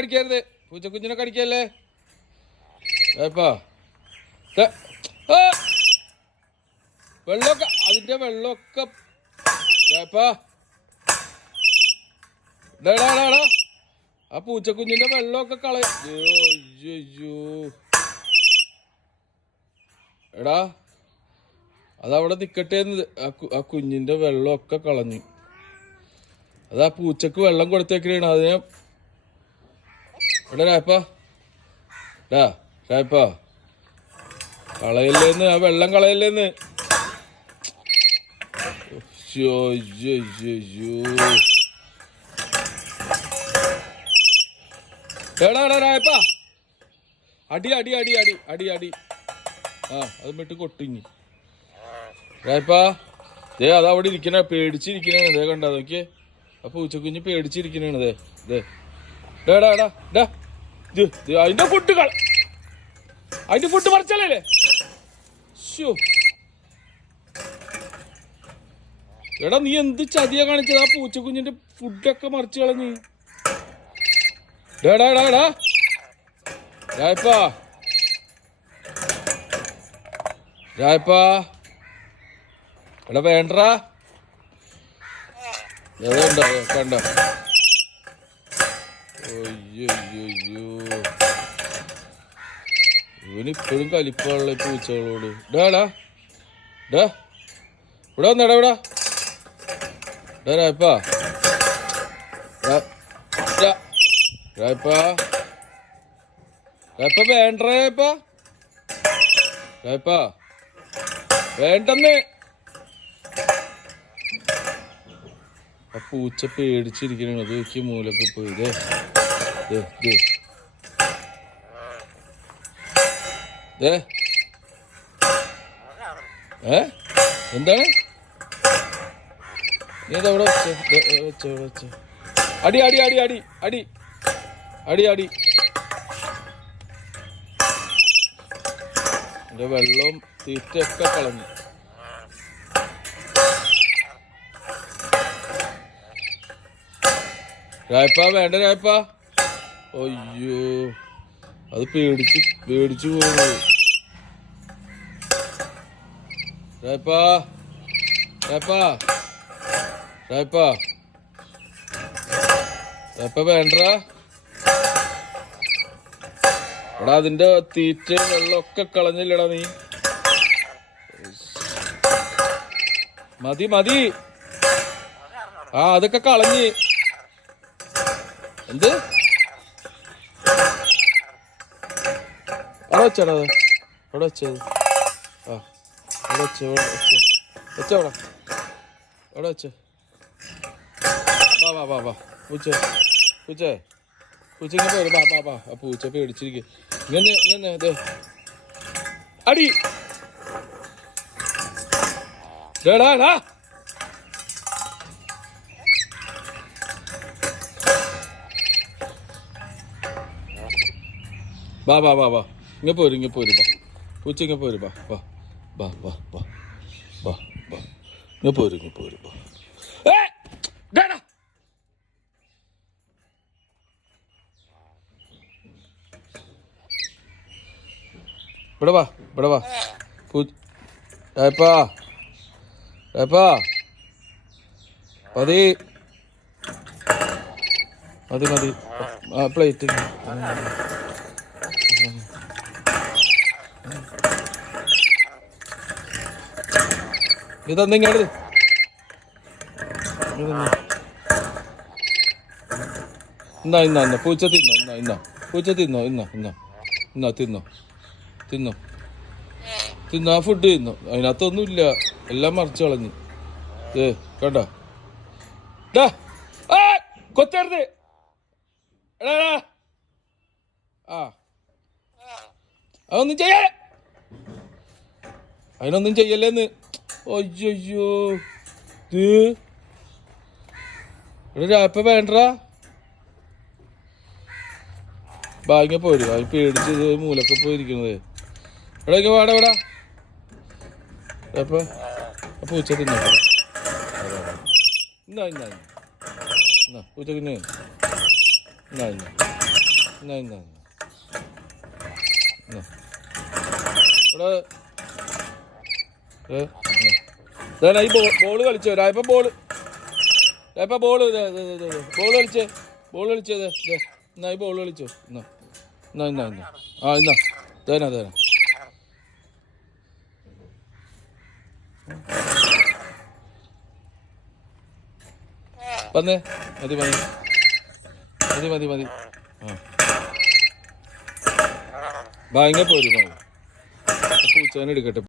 കടിക്കരുത്, പൂച്ചക്കുഞ്ഞിനെ കടിക്കല്ലേ. വെള്ളമൊക്കെ അതിന്റെ വെള്ളമൊക്കെ ആ പൂച്ചക്കുഞ്ഞിന്റെ വെള്ളമൊക്കെ കളയോ. എടാ അതവിടെ നിക്കട്ടെ. ആ കുഞ്ഞിന്റെ വെള്ളമൊക്കെ കളഞ്ഞു. അതാ പൂച്ചക്ക് വെള്ളം കൊടുത്തേക്കാണ്. അതിനെ എടാ രായപ്പാ കളയല്ലേന്ന്, ആ വെള്ളം കളയല്ലേന്ന്. എടാ രായപ്പാ അടി അടി അടി അടി അടി അടി. അത് വിട്ട് കൊട്ടിങ്ങി രായപ്പാ. അതവിടെ ഇരിക്കണ, പേടിച്ചിരിക്കണേ. അതേ കണ്ടാ നോക്കിയേ, ആ പൂച്ചക്കുഞ്ഞ് പേടിച്ചിരിക്കണേണ്. അതിന്റെ ഫുഡ് മറിച്ചല്ലേ. എടാ നീ എന്ത് ചതിയാ കാണിച്ചത്? ആ പൂച്ചക്കുഞ്ഞിന്റെ ഫുഡൊക്കെ മറിച്ച് കളഞ്ഞ്. രായപ്പാ രായപ്പാ എടാ വേണ്ടടാ. അതുണ്ടോ കണ്ടോ? അയ്യോ ഇവനിപ്പോഴും കലിപ്പുള്ള പൂച്ചകളോട്. ഇവിടെ വന്നടാ ഇവിടെ. രായപ്പാ രായപ്പാ രായപ്പാ വേണ്ട. രായപ്പാ വേണ്ടെന്ന്. ആ പൂച്ച പേടിച്ചിരിക്കണ. അത് നോക്കി മൂലൊക്കെ പോയി. എന്താണ് ഏതവിടെ വെച്ച അടി അടി അടി അടി അടി അടി അടി. എന്റെ വെള്ളവും തീറ്റയൊക്കെ കളഞ്ഞു. രായപ്പാ വേണ്ട രായപ്പാ. അയ്യോ അത് പേടിച്ചു പോകുന്നു. രായപ്പാ വേണ്ട. എടാ അതിന്റെ തീറ്റ വെള്ളമൊക്കെ കളഞ്ഞില്ലടാ നീ. മതി. അതൊക്കെ കളഞ്ഞ്. എന്ത് അവിടെ വെച്ചാടാ? അവിടെ വെച്ചത് അവിടെ വെച്ച. വാ പൂച്ച ഇങ്ങനെ പോരും. ആ പൂച്ച പേടിച്ചിരിക്കും. ഇങ്ങനെ അടി. വാ ഇങ്ങനെ പോരും. പൂച്ച ഇങ്ങനെ പോരും. ഇങ്ങനെ പോരും. ഇവിടെ വാ. രായപ്പാ മതി. പ്ലേറ്റ് ഇതെന്തെങ്കിലും ഇന്ന പൂച്ച തിന്നോ. പൂച്ച തിന്നോ. ആ ഫുഡ് തിന്നോ. അതിനകത്തൊന്നുമില്ല, എല്ലാം മറിച്ച് കളഞ്ഞു. കണ്ട കൊത്തരുത്. അതിനൊന്നും ചെയ്യല്ലേന്ന്. അയ്യോ രായപ്പ വേണ്ടടാ. ഭാഗ്യ പോരും. അത് പേടിച്ച് മൂലൊക്കെ പോയിരിക്കണത്. എവിടെയൊക്കെ വാടാ. പൂച്ച തിന്നോ. പൂച്ച തിന്നെ. ഇന്ന ഇവിടെ ഈ ബോള് കളിച്ചോ രായപ്പ ബോള് ബോള് കളിച്ചേ എന്നാ ഈ ബോള് കളിച്ചോ ഇന്ന ആ ഇന്ന തേനാ വന്നേ മതി ആ ബാ ഇങ്ങനെ പോരും പൂച്ചേനെ എടുക്കട്ടെ.